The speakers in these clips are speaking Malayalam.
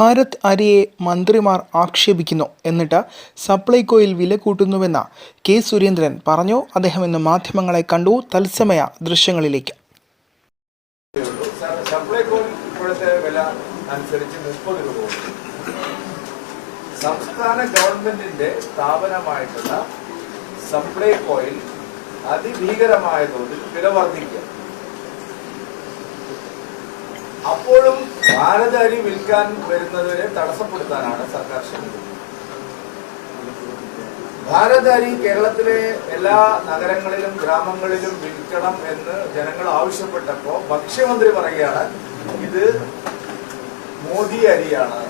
ഭാരത് അരിയെ മന്ത്രിമാർ ആക്ഷേപിക്കുന്നു എന്നിട്ട് സപ്ലൈകോയിൽ വില കൂട്ടുന്നുവെന്ന് കെ സുരേന്ദ്രൻ പറഞ്ഞു. അദ്ദേഹം ഇന്ന് മാധ്യമങ്ങളെ കണ്ടു. തത്സമയ ദൃശ്യങ്ങളിലേക്ക്. സംസ്ഥാന ഗവൺമെന്റിന്റെ സ്ഥാപനമായിട്ടുള്ള സപ്ലൈകോയിൽ അതിഭീകരമായ തോതിൽ വില വർദ്ധിക്കുക. അപ്പോഴും ഭാരത അരി വിൽക്കാൻ വരുന്നവരെ തടസ്സപ്പെടുത്താനാണ് സർക്കാർ ശ്രമിക്കുന്നത്. ഭാരത് അരി കേരളത്തിലെ എല്ലാ നഗരങ്ങളിലും ഗ്രാമങ്ങളിലും വിൽക്കണം എന്ന് ജനങ്ങൾ ആവശ്യപ്പെട്ടപ്പോ ഭക്ഷ്യമന്ത്രി പറയുകയാണ് ഇത് മോദി അരിയാണ്.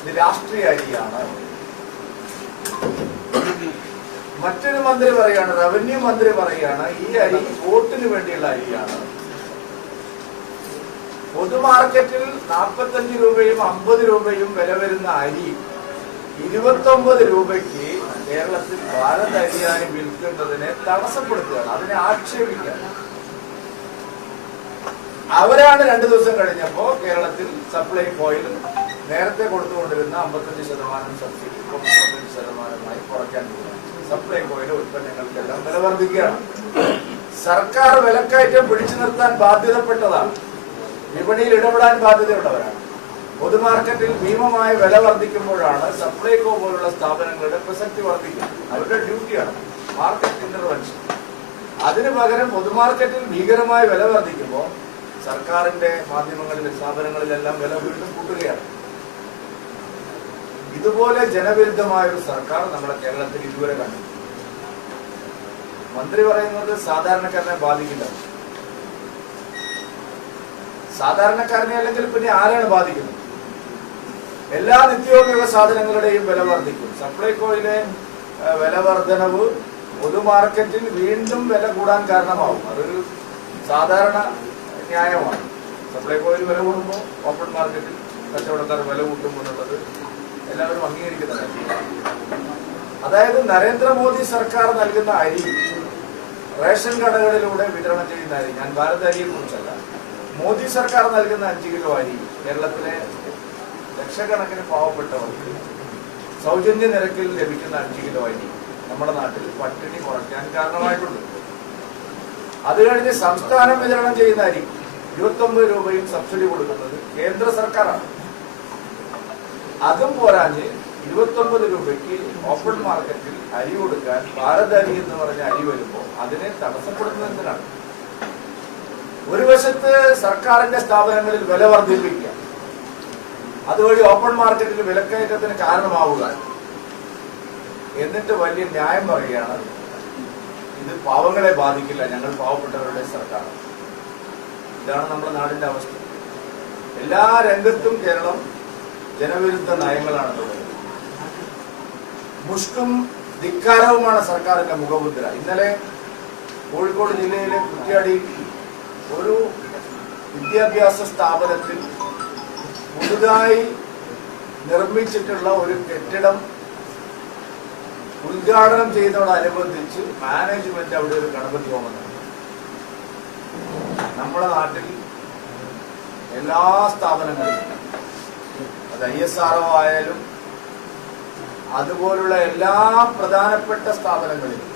ഇത് രാഷ്ട്രീയ അരിയാണ്. മറ്റൊരു മന്ത്രി പറയാണ് റവന്യൂ മന്ത്രി പറയാണ് ഈ അരി വോട്ടിന് വേണ്ടിയുള്ള അരിയാണ്. പൊതുമാർക്കറ്റിൽ നാൽപ്പത്തഞ്ച് രൂപയും അമ്പത് രൂപയും വില വരുന്ന അരി ഇരുപത്തൊമ്പത് രൂപയ്ക്ക് കേരളത്തിൽ ഭാരത് അരിയായി വിൽക്കുന്നതിനെ തടസ്സപ്പെടുത്തുകയാണ്. അതിനെ ആക്ഷേപിക്കുക അവരാണ് രണ്ടു ദിവസം കഴിഞ്ഞപ്പോ കേരളത്തിൽ സപ്ലൈ സപ്ലൈകോയിൽ നേരത്തെ കൊടുത്തുകൊണ്ടിരുന്ന അമ്പത്തഞ്ച് ശതമാനം സബ്സിഡി ഇപ്പൊ മുപ്പത്തഞ്ച് ശതമാനമായി കുറയ്ക്കാൻ സപ്ലൈ സപ്ലൈകോയിലെ ഉൽപ്പന്നങ്ങൾക്കെല്ലാം വില വർദ്ധിക്കുകയാണ്. സർക്കാർ വിലക്കയറ്റം പിടിച്ചു നിർത്താൻ ബാധ്യതപ്പെട്ടതാണ്. വിപണിയിൽ ഇടപെടാൻ ബാധ്യതയുള്ളവരാണ്. പൊതുമാർക്കറ്റിൽ ഭീമമായ വില വർദ്ധിക്കുമ്പോഴാണ് സപ്ലൈകോ പോലുള്ള സ്ഥാപനങ്ങളുടെ പ്രസക്തി വർദ്ധിക്കുന്നത്. അവരുടെ ഡ്യൂട്ടിയാണ് മാർക്കറ്റ് ഇന്റർവെൻഷൻ. അതിനു പകരം പൊതുമാർക്കറ്റിൽ ഭീകരമായ വില വർദ്ധിക്കുമ്പോൾ സർക്കാരിന്റെ മാധ്യമങ്ങളിൽ സ്ഥാപനങ്ങളിലെല്ലാം വില വീണ്ടും കൂട്ടുകയാണ്. ഇതുപോലെ ജനവിരുദ്ധമായ ഒരു സർക്കാർ നമ്മുടെ കേരളത്തിൽ ഇതുവരെ കണ്ടു മന്ത്രി പറയുന്നത് സാധാരണക്കാരനെ ബാധിക്കില്ല. സാധാരണക്കാരനെ അല്ലെങ്കിൽ പിന്നെ ആരാണ് ബാധിക്കുന്നത്? എല്ലാ നിത്യോപയോഗ സാധനങ്ങളുടെയും വില വർദ്ധിക്കും. സപ്ലൈകോയിലെ വില വർധനവ് പൊതുമാർക്കറ്റിൽ വീണ്ടും വില കൂടാൻ കാരണമാവും. അതൊരു സാധാരണ ന്യായമാണ്. സപ്ലൈകോയിൽ വില കൂടുമ്പോൾ ഓപ്പൺ മാർക്കറ്റിൽ കച്ചവടക്കാർ വില കൂട്ടും എന്നുള്ളത് എല്ലാവരും അംഗീകരിക്കുന്നതാണ് അതായത് നരേന്ദ്രമോദി സർക്കാർ നൽകുന്ന അരി റേഷൻ കടകളിലൂടെ വിതരണം ചെയ്യുന്ന അരി ഞാൻ ഭാരത് അരിയെ കുറിച്ചല്ല മോദി സർക്കാർ നൽകുന്ന അഞ്ച് കിലോ അരി കേരളത്തിലെ ലക്ഷക്കണക്കിന് പാവപ്പെട്ടവർക്ക് സൗജന്യ നിരക്കിൽ ലഭിക്കുന്ന അഞ്ച് കിലോ അരി നമ്മുടെ നാട്ടിൽ പട്ടിണി കുറയ്ക്കാൻ കാരണമായിട്ടുണ്ട്. അത് കഴിഞ്ഞ് സംസ്ഥാനം വിതരണം ചെയ്യുന്ന അരി ഇരുപത്തൊമ്പത് രൂപയും സബ്സിഡി കൊടുക്കുന്നത് കേന്ദ്ര സർക്കാരാണ്. അതും പോരാഞ്ഞ് ഇരുപത്തൊമ്പത് രൂപയ്ക്ക് ഓപ്പൺ മാർക്കറ്റിൽ അരി കൊടുക്കാൻ ഭാരത് അരി എന്ന് പറഞ്ഞ അരി വരുമ്പോൾ അതിനെ തടസ്സപ്പെടുത്തുന്നതിനാണ് ഒരു വശത്ത് സർക്കാരിന്റെ സ്ഥാപനങ്ങളിൽ വില വർദ്ധിപ്പിക്കുക. അതുവഴി ഓപ്പൺ മാർക്കറ്റിൽ വിലക്കയറ്റത്തിന് കാരണമാവുക. എന്നിട്ട് വലിയ ന്യായം പറയുകയാണ് ഇത് പാവങ്ങളെ ബാധിക്കില്ല. ഞങ്ങൾ പാവപ്പെട്ടവരുടെ സർക്കാർ ഇതാണ് നമ്മുടെ നാടിന്റെ അവസ്ഥ. എല്ലാ രംഗത്തും കേരളം ജനവിരുദ്ധ നയങ്ങളാണ് തുടരുന്നത്. മുഷ്കും ധിക്കാരവുമാണ് സർക്കാരിന്റെ മുഖമുദ്ര. ഇന്നലെ കോഴിക്കോട് ജില്ലയിലെ കുറ്റ്യാടിയിൽ ഒരു വിദ്യാഭ്യാസ സ്ഥാപനത്തിൽ പുതുതായി നിർമ്മിച്ചിട്ടുള്ള ഒരു കെട്ടിടം ഉദ്ഘാടനം ചെയ്യുന്നതോടനുബന്ധിച്ച് മാനേജ്മെന്റ് അവിടെ ഒരു ഗണപതി ഹോമം നടത്തി. നമ്മുടെ നാട്ടിൽ എല്ലാ സ്ഥാപനങ്ങളിലും അത് ഐ എസ് ആർ ആയാലും അതുപോലുള്ള എല്ലാ പ്രധാനപ്പെട്ട സ്ഥാപനങ്ങളിലും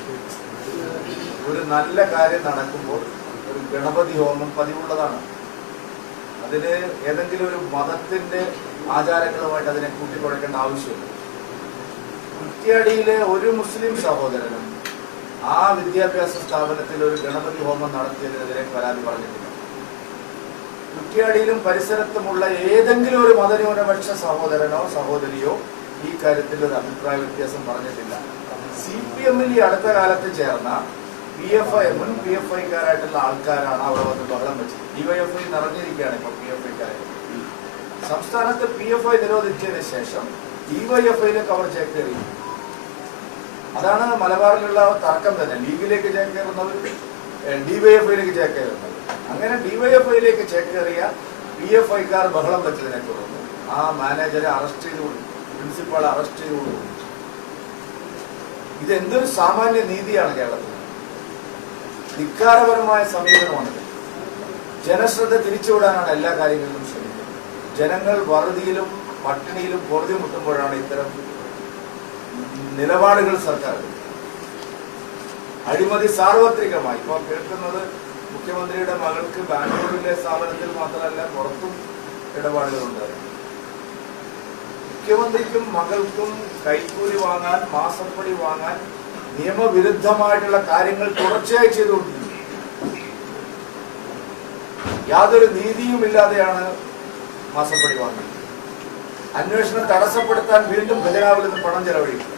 ഒരു നല്ല കാര്യം നടക്കുമ്പോൾ ഗണപതി ഹോമം പതിവുള്ളതാണ്. അതിന് ഏതെങ്കിലും ഒരു മതത്തിന്റെ ആചാരങ്ങളുമായിട്ട് അതിനെ കൂട്ടിക്കുഴക്കേണ്ട ആവശ്യമില്ല. കുറ്റ്യാടിയിലെ ഒരു മുസ്ലിം സഹോദരനും ആ വിദ്യാഭ്യാസ സ്ഥാപനത്തിൽ ഒരു ഗണപതി ഹോമം നടത്തിയതിനെതിരെ പരാതി പറഞ്ഞിട്ടില്ല. കുറ്റ്യാടിയിലും പരിസരത്തുമുള്ള ഏതെങ്കിലും ഒരു മതന്യൂനപക്ഷ സഹോദരനോ സഹോദരിയോ ഈ കാര്യത്തിൽ ഒരു അഭിപ്രായ വ്യത്യാസം പറഞ്ഞിട്ടില്ല. സി പി എമ്മിൽ ഈ അടുത്ത കാലത്ത് ചേർന്ന പി എഫ് ഐ മുൻ പി എഫ് ഐക്കാരായിട്ടുള്ള ആൾക്കാരാണ് അവിടെ വന്ന് ബഹളം വെച്ചത്. ഡിവൈഎഫ്ഐ നിറഞ്ഞിരിക്കുകയാണ് ഇപ്പൊ പി എഫ് ഐക്കാരെ സംസ്ഥാനത്ത് പി എഫ് ഐ നിരോധിച്ചതിന് ശേഷം ഡിവൈഎഫ്ഐയിലേക്ക് അവർ ചേക്കേറി. അതാണ് മലബാറിലുള്ള തർക്കം തന്നെ. ലീഗിലേക്ക് ചേക്കേറുന്നവർ ഡിവൈഎഫ്ഐയിലേക്ക് ചേക്കേറുന്നത് അങ്ങനെ ഡിവൈഎഫ്ഐയിലേക്ക് ചേക്കേറിയ പി എഫ് ഐക്കാർ ബഹളം വെച്ചതിനെ തുടർന്ന് ആ മാനേജരെ അറസ്റ്റ് ചെയ്തു പ്രിൻസിപ്പാളെ അറസ്റ്റ് ചെയ്തു ഇത് എന്തൊരു സാമാന്യ നീതിയാണ് കേരളത്തിൽ? ധിക്കാരപരമായ സമീപനമാണ് ജനശ്രദ്ധ തിരിച്ചുവിടാനാണ് എല്ലാ കാര്യങ്ങളിലും ശ്രമിക്കുന്നത് ജനങ്ങൾ വറുതിയിലും പട്ടിണിയിലും പൊറുതി മുട്ടുമ്പോഴാണ് ഇത്തരം നിലപാടുകൾ സർക്കാർ. അഴിമതി സാർവത്രികമായി. ഇപ്പൊ കേൾക്കുന്നത് മുഖ്യമന്ത്രിയുടെ മകൾക്ക് ബാംഗ്ലൂരിലെ സ്ഥാപനത്തിൽ മാത്രമല്ല പുറത്തും ഇടപാടുകളുണ്ട്. മുഖ്യമന്ത്രിക്കും മകൾക്കും കൈക്കൂലി വാങ്ങാൻ മാസപ്പടി വാങ്ങാൻ നിയമവിരുദ്ധമായിട്ടുള്ള കാര്യങ്ങൾ തുടർച്ചയായി ചെയ്തുകൊണ്ടിരിക്കുന്നു. യാതൊരു നീതിയും ഇല്ലാതെയാണ് മാസപ്പടി വാങ്ങുന്നത് അന്വേഷണം തടസ്സപ്പെടുത്താൻ വീണ്ടും ഖജനാവിൽ നിന്ന് പണം ചെലവഴിക്കുക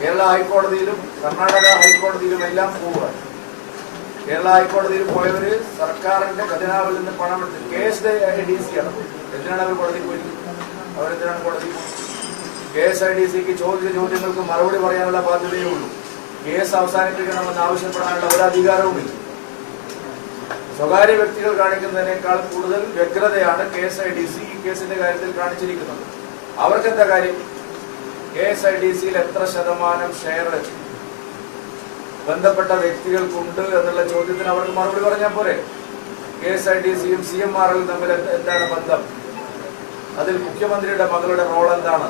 കേരള ഹൈക്കോടതിയിലും കർണാടക ഹൈക്കോടതിയിലും എല്ലാം പോവുക കേരള ഹൈക്കോടതിയിൽ പോയവര് സർക്കാരിന്റെ ഖജനാവിൽ നിന്ന് പണം എടുത്ത് കേസ് ഡി സി ആണ്. എന്തിനാണ് അവർ കോടതി പോയി? അവരെന്തിനാണ് കോടതി കെ എസ് ഐ ഡി സിക്ക് ചോദിച്ച ചോദ്യങ്ങൾക്ക് മറുപടി പറയാനുള്ള ബാധ്യതയേ ഉള്ളൂ കേസ് അവസാനിപ്പിക്കണമെന്ന് ആവശ്യപ്പെടാനുള്ള ഒരു അധികാരവുമില്ല സ്വകാര്യ വ്യക്തികൾ കാണിക്കുന്നതിനേക്കാൾ കൂടുതൽ വ്യഗ്രതയാണ് K S I D C ഈ കേസിന്റെ കാര്യത്തിൽ കാണിച്ചിരിക്കുന്നത്. അവർക്ക് എന്താ കാര്യം? കെ എസ് ഐ ഡി സിയിൽ എത്ര ശതമാനം ഷെയർ ബന്ധപ്പെട്ട വ്യക്തികൾക്കുണ്ട് എന്നുള്ള ചോദ്യത്തിന് അവർക്ക് മറുപടി പറഞ്ഞാൽ പോരെ. കെ എസ് ഐ ഡി സിയും സി എം ആറും തമ്മിൽ എന്താണ് ബന്ധം? അതിൽ മുഖ്യമന്ത്രിയുടെ മകളുടെ റോൾ എന്താണ്?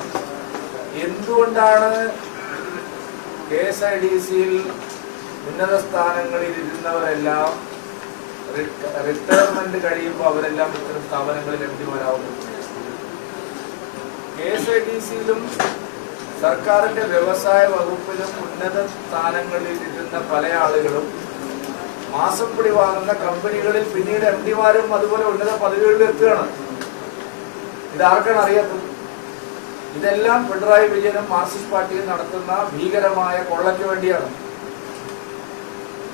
എന്തുകൊണ്ടാണ് കെ എസ് ഐ ഡി സിയിൽ ഉന്നത സ്ഥാനങ്ങളിൽ ഇരുന്നവരെല്ലാം റിട്ടയർമെന്റ് കഴിയുമ്പോൾ അവരെല്ലാം ഇത്തരം സ്ഥാപനങ്ങളിൽ എം പിമാരാവുന്നു കെ എസ് ഐ ഡി സിയിലും സർക്കാരിന്റെ വ്യവസായ വകുപ്പിലും ഉന്നത സ്ഥാനങ്ങളിൽ ഇരുന്ന പല ആളുകളും മാസം മാസപ്പടി വാങ്ങുന്ന കമ്പനികളിൽ പിന്നീട് എം ഡിമാരും അതുപോലെ ഉന്നത പദവികളിൽ എത്തുകയാണ്. ഇതാർക്കാണ് അറിയാത്തത്? ഇതെല്ലാം പിണറായി വിജയനും മാർക്സിസ്റ്റ് പാർട്ടിയും നടത്തുന്ന ഭീകരമായ കൊള്ളയ്ക്ക് വേണ്ടിയാണ്.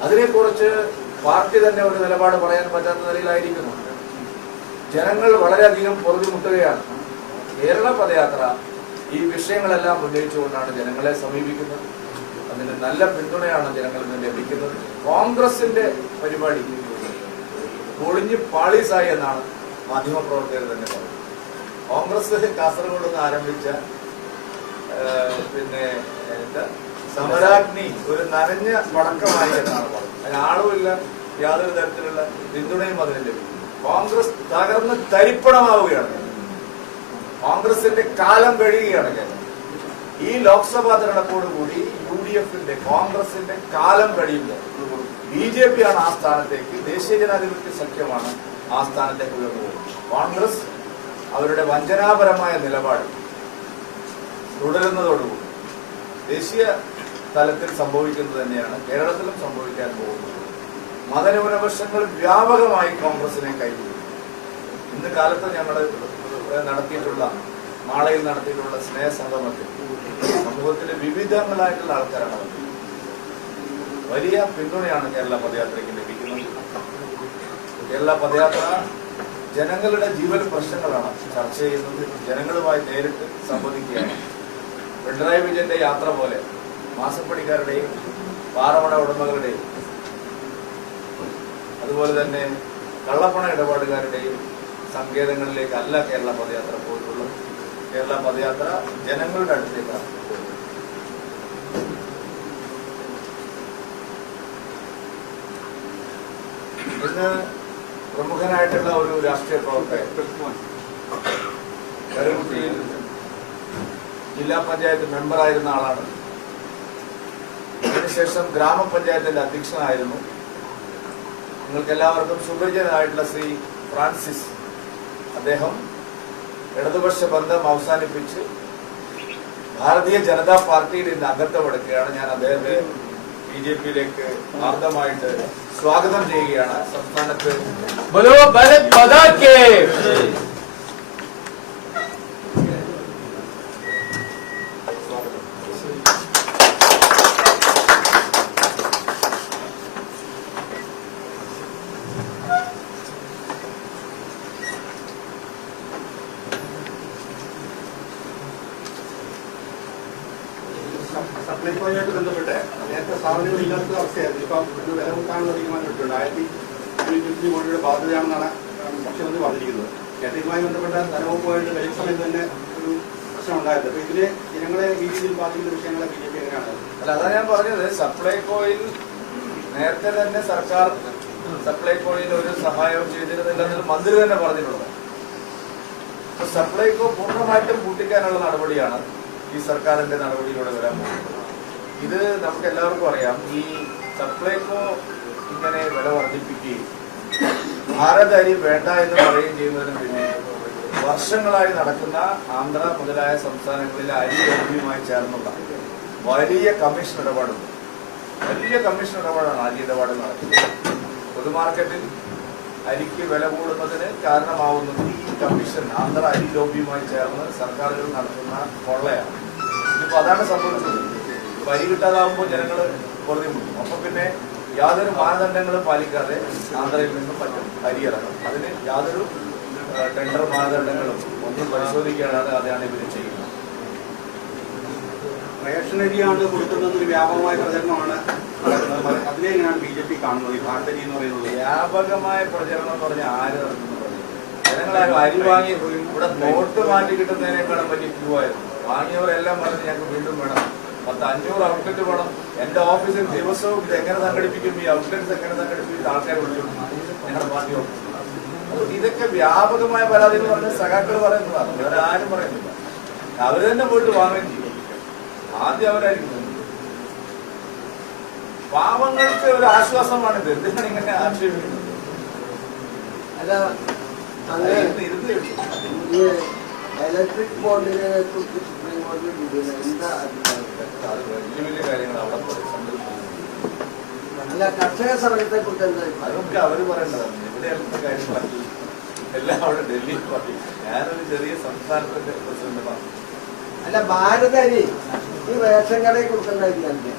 അതിനെക്കുറിച്ച് പാർട്ടി തന്നെ ഒരു നിലപാട് പറയാൻ പറ്റാത്ത നിലയിലായിരിക്കുന്നു. ജനങ്ങൾ വളരെയധികം പൊറുതിമുട്ടുകയാണ്. കേരള പദയാത്ര ഈ വിഷയങ്ങളെല്ലാം ഉന്നയിച്ചുകൊണ്ടാണ് ജനങ്ങളെ സമീപിക്കുന്നത്. അതിന് നല്ല പിന്തുണയാണ് ജനങ്ങളിൽ നിന്ന് ലഭിക്കുന്നത്. കോൺഗ്രസിന്റെ പരിപാടി പൊളിഞ്ഞ് പാളീസായി എന്നാണ് മാധ്യമപ്രവർത്തകർ തന്നെ പറയുന്നത്. കോൺഗ്രസ് കാസർഗോഡ് നിന്ന് ആരംഭിച്ച പിന്നെ സമരാഗ്നി ഒരു നനഞ്ഞ പടക്കമായി എന്നാണ് പറഞ്ഞത്. അതിന് ആളുമില്ല യാതൊരു തരത്തിലുള്ള പിന്തുണയും അതിന് ലഭിക്കും കോൺഗ്രസ് തകർന്ന് തരിപ്പണമാവുകയാണ്. കോൺഗ്രസിന്റെ കാലം കഴിയുകയാണ് ഈ ലോക്സഭാ തെരഞ്ഞെടുപ്പോടുകൂടി യു ഡി എഫിന്റെ കോൺഗ്രസിന്റെ കാലം കഴിയുക ബി ജെ പി ആണ് ആ സ്ഥാനത്തേക്ക്. ദേശീയ ജനാധിപത്യ സഖ്യമാണ് ആ സ്ഥാനത്തേക്ക് ഉയർന്നത് കോൺഗ്രസ് അവരുടെ വഞ്ചനാപരമായ നിലപാട് തുടരുന്നതോടുകൂടി ദേശീയ തലത്തിൽ സംഭവിക്കുന്നത് തന്നെയാണ് കേരളത്തിലും സംഭവിക്കാൻ പോകുന്നത്. മതന്യൂനപക്ഷങ്ങൾ വ്യാപകമായി കോൺഗ്രസിനെ കൈവിടും ഇന്ന് കാലത്ത് ഞങ്ങൾ നടത്തിയിട്ടുള്ള നാളെയിൽ നടത്തിയിട്ടുള്ള സ്നേഹസംഗമത്തിൽ സമൂഹത്തിലെ വിവിധങ്ങളായിട്ടുള്ള ആൾക്കാരാണ്. വലിയ പിന്തുണയാണ് കേരള പദയാത്രയ്ക്ക് ലഭിക്കുന്നത്. കേരള പദയാത്ര ജനങ്ങളുടെ ജീവൻ പ്രശ്നങ്ങളാണ്. ചർച്ച ചെയ്യുന്നത് ജനങ്ങളുമായി നേരിട്ട് സംവദിക്കുകയാണ്. പിണറായി വിജയന്റെ യാത്ര പോലെ മാസപ്പണിക്കാരുടെയും പാറമട ഉടമകളുടെയും അതുപോലെ തന്നെ കള്ളപ്പണ ഇടപാടുകാരുടെയും സങ്കേതങ്ങളിലേക്ക് അല്ല കേരള പദയാത്ര പോയിട്ടുള്ളത്. കേരള പദയാത്ര ജനങ്ങളുടെ അടുത്തേക്കാണ്. ഇന്ന് പ്രമുഖനായിട്ടുള്ള ഒരു രാഷ്ട്രീയ പ്രവർത്തകൻ ജില്ലാ പഞ്ചായത്ത് മെമ്പറായിരുന്ന ആളാണ്. അതിനുശേഷം ഗ്രാമപഞ്ചായത്തിന്റെ അധ്യക്ഷനായിരുന്നു. നിങ്ങൾക്ക് എല്ലാവർക്കും സുപരിചിതനായിട്ടുള്ള ശ്രീ ഫ്രാൻസിസ്. അദ്ദേഹം ഇടതുപക്ഷ ബന്ധം അവസാനിപ്പിച്ച് ഭാരതീയ ജനതാ പാർട്ടിയിൽ ഇന്ന് അംഗത്വമെടുക്കുകയാണ്. ഞാൻ അദ്ദേഹത്തെ ബി ജെ പിയിലേക്ക് ആർദ്രമായിട്ട് സ്വാഗതം ചെയ്യുകയാണ് സംസ്ഥാനത്ത് മനോഭരത് പതാക്കേ സപ്ലൈകോയുമായിട്ട് ബന്ധപ്പെട്ട് നേരത്തെ സാധനങ്ങൾ ഇല്ലാത്ത അവസ്ഥയായിരുന്നു. ഇപ്പം ഒരു വില കൂട്ടാനുള്ള തീരുമാനമെടുത്തിട്ടുണ്ട്. ആയിരത്തി ഇരുന്നൂറ്റി കോടിയുടെ ബാധ്യതയാണെന്നാണ് മുഖ്യമന്ത്രി പറഞ്ഞിരിക്കുന്നത്. കേരളവുമായി ബന്ധപ്പെട്ട ധനവകുപ്പുമായിട്ട് കഴിഞ്ഞ സമയത്ത് തന്നെ ഒരു പ്രശ്നം ഉണ്ടായിരുന്നു അപ്പൊ ഇതിന് ജനങ്ങളെ ഈ രീതിയിൽ ബാധിക്കുന്ന വിഷയങ്ങളെ ബി ജെ പി എങ്ങനെയാണ്? അല്ല അതാ ഞാൻ പറഞ്ഞത്. സപ്ലൈകോയിൽ നേരത്തെ തന്നെ സർക്കാർ സപ്ലൈകോയിൽ ഒരു സഹായവും ചെയ്തിരുന്നില്ലെന്നത് മന്ത്രി തന്നെ പറഞ്ഞിട്ടുള്ളത് സപ്ലൈകോ പൂർണമായിട്ടും പൂട്ടിക്കാനുള്ള നടപടിയാണ് ഈ സർക്കാരിന്റെ നടപടിയിലൂടെ വരാൻ പോകുന്നത്. ഇത് നമുക്ക് എല്ലാവർക്കും അറിയാം. ഈ സപ്ലൈകോ ഇങ്ങനെ വില വർദ്ധിപ്പിക്കുകയും ഭാരത് അരി വേണ്ട എന്ന് പറയുകയും ചെയ്യുന്നതിന് പിന്നെ വർഷങ്ങളായി നടക്കുന്ന ആന്ധ്ര മുതലായ സംസ്ഥാനങ്ങളിലെ അരി ലഭ്യമായി ചേർന്നുള്ള വലിയ കമ്മീഷൻ ഇടപാടുണ്ട് വലിയ കമ്മീഷൻ ഇടപാടാണ് അരി ഇടപാട് നടക്കുന്നത്. പൊതുമാർക്കറ്റിൽ അരിക്ക് വില കൂടുന്നതിന് കാരണമാവുന്നത് ഈ കമ്മീഷൻ ആന്ധ്ര അരി ലോബിയുമായി ചേർന്ന് സർക്കാരുകൾ നടത്തുന്ന കൊള്ളയാണ്. ഇതിപ്പോ അതാണ് സംഭവിച്ചത്. ഇപ്പൊ അരി കിട്ടാതാവുമ്പോൾ ജനങ്ങൾ വെറുതെ മുട്ടും. അപ്പൊ പിന്നെ യാതൊരു മാനദണ്ഡങ്ങളും പാലിക്കാതെ ആന്ധ്രയിൽ നിന്നും പറ്റും അരി ഇറങ്ങും അതിന് യാതൊരു ടെൻഡർ മാനദണ്ഡങ്ങളും ഒന്നും പരിശോധിക്കാതെ അതാണ് ഇവർ ചെയ്യുന്നത്. റേഷൻ അരിയാണ് കൊടുക്കുന്നതെന്നൊരു വ്യാപകമായ പ്രചരണമാണ് അതിനെങ്ങനെയാണ് ബി ജെ പി കാണുന്നത്? ഈ ഭാരതരി എന്ന് പറയുന്നത്? വ്യാപകമായ പ്രചരണം എന്ന് പറഞ്ഞാൽ ആര് നടത്തുന്നു? ജനങ്ങളാരും അരി വാങ്ങി ഇവിടെ നോട്ട് മാറ്റി കിട്ടുന്നതിനേക്കാളും വലിയ ക്യൂ ആയിരുന്നു. വാങ്ങിയവരെല്ലാം പറഞ്ഞ് ഞങ്ങൾക്ക് വീണ്ടും വേണം. പത്ത് അഞ്ഞൂറ് ഔട്ട്ലെറ്റ് വേണം. എന്റെ ഓഫീസിൽ ദിവസവും ഇത് എങ്ങനെ സംഘടിപ്പിക്കും? ഈ ഔട്ട്ലെറ്റ്സ് എങ്ങനെ സംഘടിപ്പിക്കും? ആൾക്കാർ വിളിച്ചു ഞങ്ങളുടെ പാർട്ടി ഓഫീസ് ഇതൊക്കെ വ്യാപകമായ പരാതി എന്ന് പറഞ്ഞ സഖാക്കൾ പറയുന്നതാണ് വേറെ ആരും പറയുന്നില്ല. അവർ തന്നെ പോയിട്ട് വാങ്ങുകയും ചെയ്യും. ആദ്യം അവരായിരിക്കും പാവങ്ങൾക്ക് ഒരു ആശ്വാസമാണിത് എന്തിനാണ് ഇങ്ങനെ ആക്ഷേപിക്കുന്നത്? അല്ല ഇരുന്ന് ഇലക്ട്രിക് ബോർഡിനെ കുറിച്ച് സുപ്രീം കോടതി വിധിയിൽ എന്താ വലിയ വലിയ കാര്യങ്ങൾ അവിടെ. അല്ല കർഷക സമരത്തെ കുറിച്ച് എന്താ? അതൊക്കെ അവർ പറയേണ്ടതാണ്. ഇവിടെ അടുത്ത കാര്യങ്ങളല്ല എല്ലാം അവിടെ ഡൽഹി പാർട്ടി ഞാനൊരു ചെറിയ സംസ്ഥാനത്തിന്റെ പ്രസിഡന്റാണ് അല്ല ഭാരത അരി ഈ റേഷൻ കടയിൽ കൊടുക്കുന്ന അരിയാണ്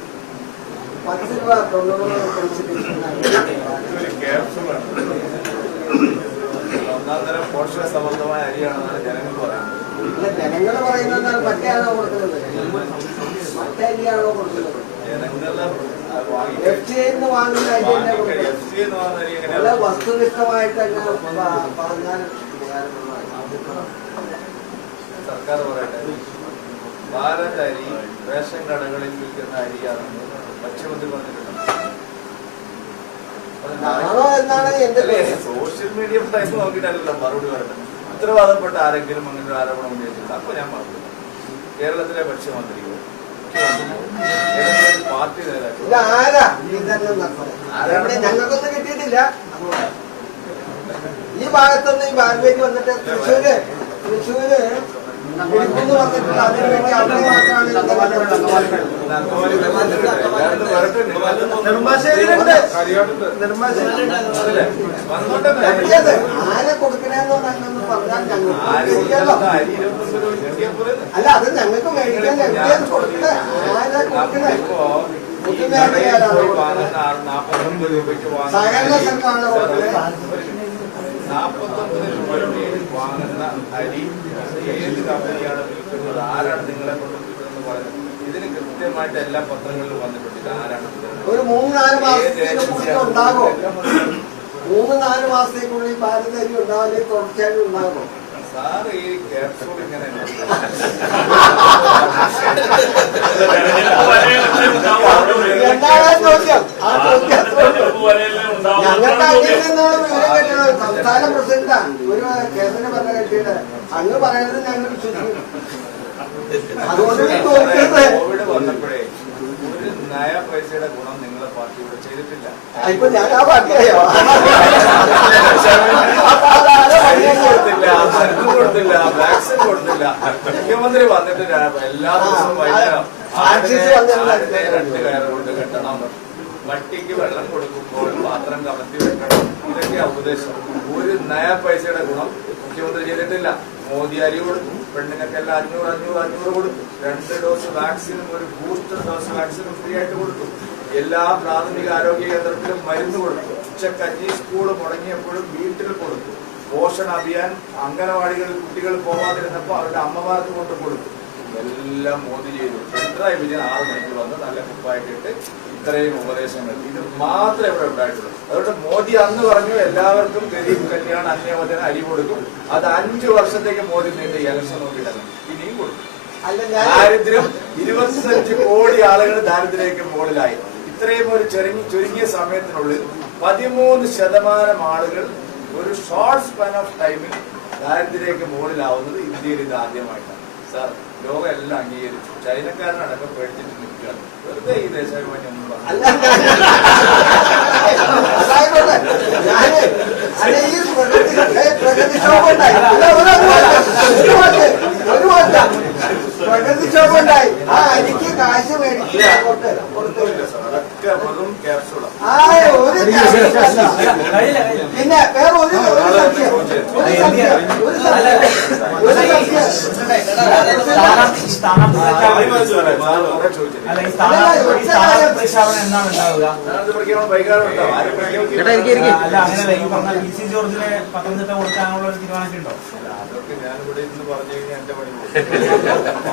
പത്ത് രൂപ തൊണ്ണൂറ് പൈസ ക്യാപ്സൂളാണ് പോഷക സമൃദ്ധമായ അരിയാണെന്നാണ് ജനങ്ങൾ പറയുന്നത്. ജനങ്ങൾ പറയുന്നത് മറ്റേയാണോ കൊടുക്കുന്നത്? മറ്റേ അരിയാണോ കൊടുക്കുന്നത്? വസ്തുനിഷ്ഠമായിട്ട് സർക്കാർ പറയട്ടെ. ഭാരത് അരി റേഷൻ കടകളിൽ വിൽക്കുന്ന അരിയാണെന്ന് മുഖ്യമന്ത്രി പറഞ്ഞിട്ടുണ്ട് ആണോ എന്നാണ് എന്റെ അല്ലേ സോഷ്യൽ മീഡിയ പറയുന്നത് നോക്കിയിട്ടല്ലല്ലോ മറുപടി പറയുന്നത് ഉത്തരവാദപ്പെട്ട ആരെങ്കിലും അങ്ങനെ ഒരു ആരോപണം ഉന്നയിച്ചിട്ടുണ്ട് അപ്പൊ ഞാൻ പറഞ്ഞു. കേരളത്തിലെ ഭക്ഷ്യമന്ത്രിയോ പാർട്ടി നേതാക്കളോ? ഞങ്ങൾക്കൊന്നും കിട്ടിയിട്ടില്ല. ഈ ഭാഗത്തൊന്നും ഈ ഭാഗത്തേക്ക് വന്നിട്ട് തൃശ്ശൂര് തൃശ്ശൂര് ആരെ കൊടുക്കണേന്നോ പറഞ്ഞാൽ ഞങ്ങൾക്ക് അല്ല അത് ഞങ്ങൾക്ക് മേടിക്കാൻ എവിടെയാണ് കൊടുക്കണേ? ആരെ കൊടുക്കണേ? സഹകരണ സംഘമാണ് കൊടുക്കുന്നത് നാപ്പത്തൊമ്പത് രൂപ വാങ്ങുന്ന അരി ഏത് കമ്പനിയാണ് വിൽക്കുന്നത് ആരാണ് നിങ്ങളെ കൊണ്ട് പറയുന്നത് ഇതിന് കൃത്യമായിട്ട് എല്ലാ പത്രങ്ങളിലും വന്നിട്ടുണ്ട് ഇത് ആരാണ് ഒരു മൂന്ന് നാല് ഏജൻസിയാണ് ഉണ്ടാകുമോ. മൂന്ന് നാല് മാസത്തേക്കുള്ളിൽ ഭാരത അരി ഉണ്ടാവില്ലേ തുടർച്ചയായി ഉണ്ടാകുമോ സാറ് ഈ ക്യാപ്സൂൾ ഇങ്ങനെ എന്താണ് ആ ചോദ്യം ആ ചോദ്യം. ഞങ്ങൾക്ക് അങ്ങനെ നിന്നുള്ള വിവരം കിട്ടണം സംസ്ഥാന പ്രസിഡന്റാണ് ഒരു കേന്ദ്ര ഭരണകക്ഷിയുടെ അങ്ങ് പറയുന്നത് ഞങ്ങൾ അതുകൊണ്ട് കോവിഡ് വന്നപ്പോഴേ ഒരു നയ പൈസയുടെ ഗുണം നിങ്ങളെ പാർട്ടി ഇവിടെ ചെയ്തിട്ടില്ല ഇപ്പൊ ഞാൻ ആ പാർട്ടിയായോ? കൊടുത്തില്ല മരുന്ന് കൊടുത്തില്ല വാക്സിൻ കൊടുത്തില്ല മുഖ്യമന്ത്രി വന്നിട്ട് എല്ലാ ദിവസവും വൈകുന്നേരം രണ്ട് കയറുകൊണ്ട് കെട്ടണം വട്ടിക്ക് വെള്ളം കൊടുക്കുമ്പോൾ പാത്രം കമത്തി വെക്കണം. ഇതൊക്കെയാ ഉപദേശം. ഒരു നയ പൈസയുടെ ഗുണം മുഖ്യമന്ത്രി ചെയ്തിട്ടില്ല. മോദി അരി കൊടുത്തു പെണ്ണുങ്ങൾക്കെല്ലാം അഞ്ഞൂറ് അഞ്ഞൂറ് അഞ്ഞൂറ് കൊടുക്കും. രണ്ട് ഡോസ് വാക്സിനും ഒരു ബൂസ്റ്റർ ഡോസ് വാക്സിനും ഫ്രീ ആയിട്ട് കൊടുക്കും. എല്ലാ പ്രാഥമിക ആരോഗ്യ കേന്ദ്രത്തിലും മരുന്ന് കൊടുക്കും. ഉച്ചക്കഞ്ഞി സ്കൂൾ മുടങ്ങിയപ്പോഴും വീട്ടിൽ കൊടുക്കും. പോഷൺ അഭിയാൻ അംഗനവാടികളിൽ കുട്ടികൾ പോകാതിരുന്നപ്പോൾ അവരുടെ അമ്മമാർക്ക് കൊണ്ട് കൊടുത്തു എല്ലാം മോദി ചെയ്തു. പിണറായി വിജയൻ ആറ് മണിക്ക് വന്ന് നല്ല കുപ്പായിട്ടിട്ട് ഇത്രയും ഉപദേശങ്ങൾ. ഇത് മാത്രമേ ഇവിടെ ഉണ്ടായിട്ടുള്ളൂ. അതുകൊണ്ട് മോദി അന്ന് പറഞ്ഞു എല്ലാവർക്കും ഗരീബ് കല്യാണം അന്യവചന അരി കൊടുക്കും. അത് അഞ്ചു വർഷത്തേക്ക് മോദി നീണ്ട ഇലക്ഷൻ നോക്കിയിട്ടാണ് ഇനിയും കൊടുക്കും. ദാരിദ്ര്യം ഇരുപത്തഞ്ച് കോടി ആളുകൾ ദാരിദ്ര്യക്ക് മുകളിലായി. ഇത്രയും ഒരു ചെറിയ ചുരുങ്ങിയ സമയത്തിനുള്ളിൽ പതിമൂന്ന് ശതമാനം ആളുകൾ ഒരു ഷോർട്ട് സ്പാൻ ഓഫ് ടൈമിൽ ദാരിദ്ര്യക്ക് മുകളിലാവുന്നത് ഇന്ത്യയിൽ ഇത് ആദ്യമായിട്ടാണ്. സാർ ലോകം എല്ലാം അംഗീകരിച്ചു ചൈനക്കാരനടക്കം പേടിച്ചിട്ട് നിൽക്കുകയാണ് വെറുതെ ഈ ദേശാഭിമാനി ഒന്നും അല്ല അതായിക്കോട്ടെ ഞാൻ അല്ല ഈ പ്രകൃതി ഏ, പ്രകൃതിക്ഷോഭം ഉണ്ടായി. അല്ല, ഒരു ഒരു വാക്ക്, ഒരു വാക്ക്, ഒരു വാക്ക്. പ്രകൃതിക്ഷോഭം ഉണ്ടായി ആ അരിക്ക് കാശ് മേടിക്കുക അങ്ങോട്ട് ക്യാപ്സൂളാണ് ആ. ഒരു. പിന്നെ വേറെ ഒരു ഒരു സംശയം. ഒരു സംശയം. ഒരു സംശയം. ഒരു സംശയം. പി സി ജോർജിനെ പത്തനംതിട്ട കൊടുക്കാനുള്ള ഒരു അതൊക്കെ ഞാനിവിടെ ഇരുന്ന് പറഞ്ഞു കഴിഞ്ഞാൽ എന്റെ പണി പോകും.